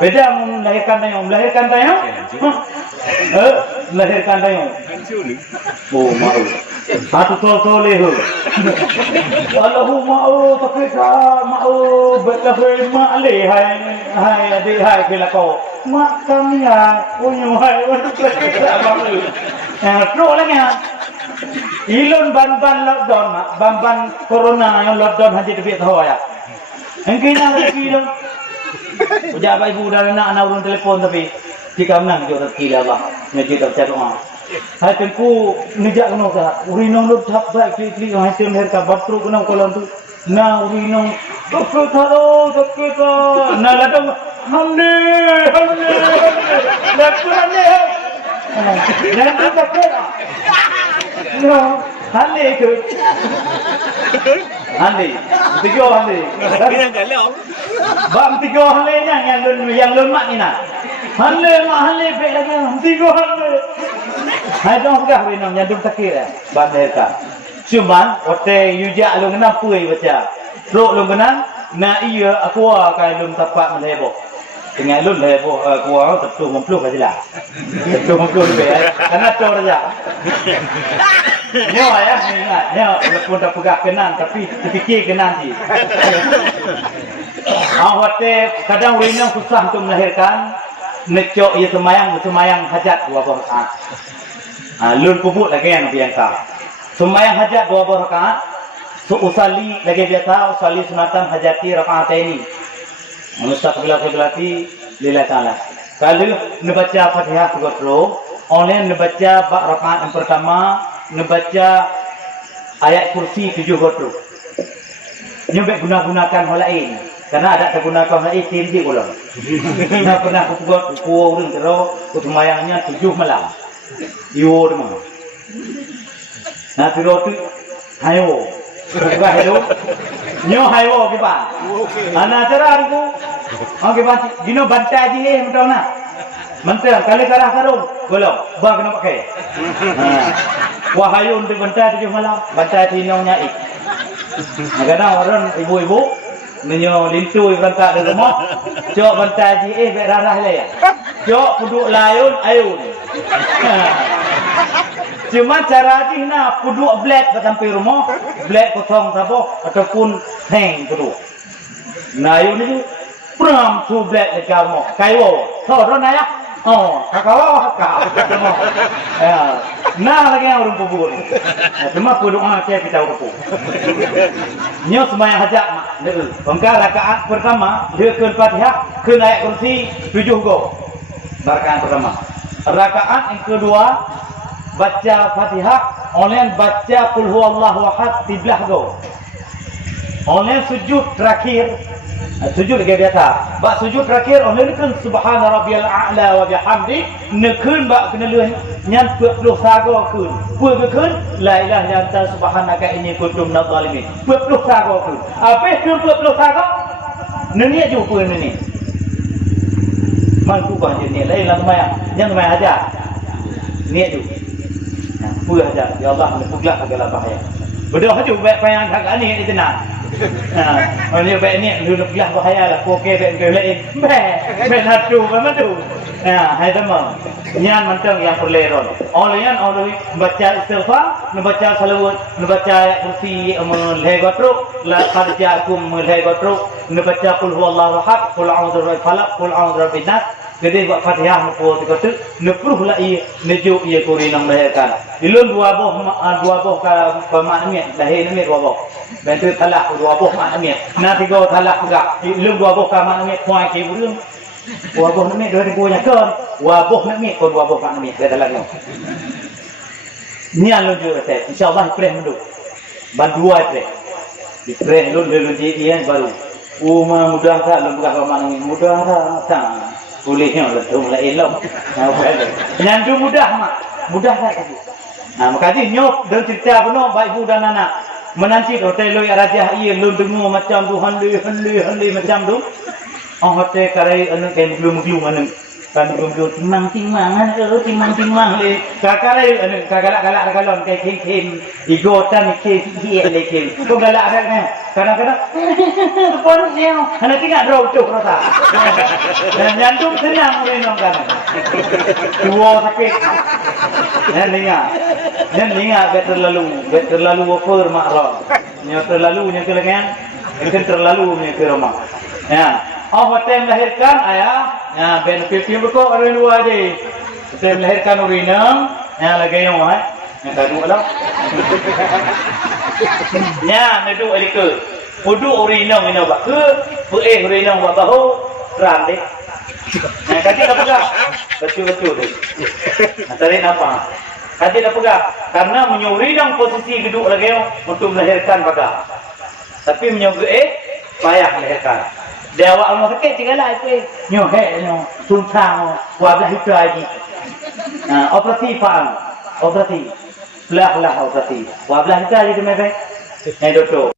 Beda melahirkan tayung. Melahirkan tayung? Melahirkan tayung. Oh, mahu. Satu tol leher. Allahu mahu tapi mahu berlahir mak leh hai adik hai bila kau mak kami ya punya hai untuk kita mahu. Terus lagi ilun ban lockdown ban corona yang lockdown haji tepi tahu ya. Engkau nak lagi dong. Ujar bapak ibu dan anak urun telefon tapi jika menang juga rezeki Allah. Ngaji tak doa. Hai tenku nejak kena ka urinong lu thap baik klik hai tem her ka batru kena kolam tu na urinong dokter tharo dokter ka na ladang hamne dokter ne dan tu dokter no hamne ke hamne tiga hamne Kena galau. bang tiga hamne nya yang lun mak ni nak hamne mak hamne pe lagi tiga hamne. Hai dong gah winong nyandung takir ban mereka. Cuman ote yuja lu ngena pui baca. Rok lu ngena na iya aku akan lu tapak melebo. Dengan lu lebo aku tetu mempluh ajalah. Tetu mempluh be. Karena tor aja. Nyo ya ingat, nyo walaupun tak pegah kenan tapi terfikir kenan sih. Ote kadang winong susah untuk melahirkan. Necok ia semayang hajat 2 rakaat. Lun pupuk lagi yang biasa. Semayang hajat 2 rakaat. Usali lagi biasa. Usali sunatan hajati rakaat ini. Mustaqbilati lillahi ta'ala. Kalau membaca Fatihah surat Roh, online membaca bab rakaat yang pertama, membaca ayat kursi 7 roh. Nyobek gunakan hal lain. Karena ada tergunakan hal lain tinggi ulang. Nah pernah aku buat orang terus semayangnya 7 malam. Yo demang. Nah terus tu hayo. Bukan hayo. Nyo hayo ke ba? Ana cara aku. Okey ba dino bantai je betul nak. Mentang kali karah karung. Golong. Ba kena pakai. Wah hayo untuk bantai 7 malam. Bantai dino nya ik. Kadang orang ibu-ibu menyo lintu berangkat dari rumah. Cok bantai je berarah le. Cok puduk layun ayun. Cuma cara ni nak puduk black sampai rumah, black kosong sabo ataupun hang puduk. Nah ayun ni pram tu black dekat rumah. Kayo, so rona ya. Oh, kakak. Ya. Nah lagi orang pubur. Cuma puduk aja kita urut. Nyo semayang hajat mak. Bangka rakaat pertama dia ke Fatihah, ke ayat kursi 7 go. Rakaat pertama. Rakaat yang kedua baca Fatihah, online baca qul huwallahu ahad 13 go. Online sujud terakhir sujud lagi biasa. Bak sujud terakhir online kan subhana rabbiyal a'la wa bihamdi nekun bak kena leuh nyan 40 sago kun. Puai bekun la ilaha illa anta subhanaka inni kuntu minadh dhalimin. 40 sago kun. Apa itu 40 sago? Neni aja puai neni. Man ku bah ni lain lah semayang. Yang semayang aja. Niat tu. Puai aja. Ya Allah menuglah segala bahaya. Berdoa tu baik payang agak ni tenang. Ini baik ni dulu belah bahaya lah. Okey baik ke lain. Baik hatu memang tu. Hai teman. Nyan mantang yang perleron. Online orang baca istighfar, membaca salawat, membaca ayat kursi melhai gatruk, la qad ja'akum melhai gatruk, membaca qul huwallahu ahad, qul a'udzu birabbil falaq, qul a'udzu birabbin nas. Jadi buat Fatihah mupo tu nepruh lah ia nejuk ia kuri nang lahirkan. Ilun dua boh ka maknanya lahir ni dua boh. Dan tu talak dua boh maknanya. Na tiga talak juga. Ilun dua boh ka maknanya kuai ke burung. Dua boh ni dua ribunya kan. Dua boh ni ko dua boh maknanya dia talak ni. Ni alun juga saya. Insya-Allah ipreh mendu. Bandua ipreh. Ipreh lun jian baru. Mudah tak lun buka maknanya mudah tak. Bolehnya betul mulai elok. Nyandu mudah mak. Mudah tak tadi. Makanya nyop dan cerita penuh baik ibu dan anak. Menanti hotel loy raja ia lun dengar macam tu handi macam tu. Hotel karai anu kain belum anu. kan guru timang-timangan timang-timang le kakak galak king igotan king kau galak ada kan kadang-kadang pun dia ana tinggal rocok rasa dan jantung senang minum kan dua sakit dan ingat terlalu over makron nya terlalu nya kelengan kan terlalu nya ke rumah ya time melahirkan ayah ya ben pipi berko orang luar je time melahirkan urinam ya lagi yang wah yang kadu lah ya nedu elike udu urinam ini ba ke urinam ba bahu ram deh nah kaki dah pegang betul deh tadi apa kaki dah pegang karena menyurinam posisi duduk lagi untuk melahirkan baga tapi menyuruh payah melahirkan dia awak mau sakit segala itu nyohe nyo tuntang wablah itu lagi operasi belah operasi wablah itu lagi tu mebe doktor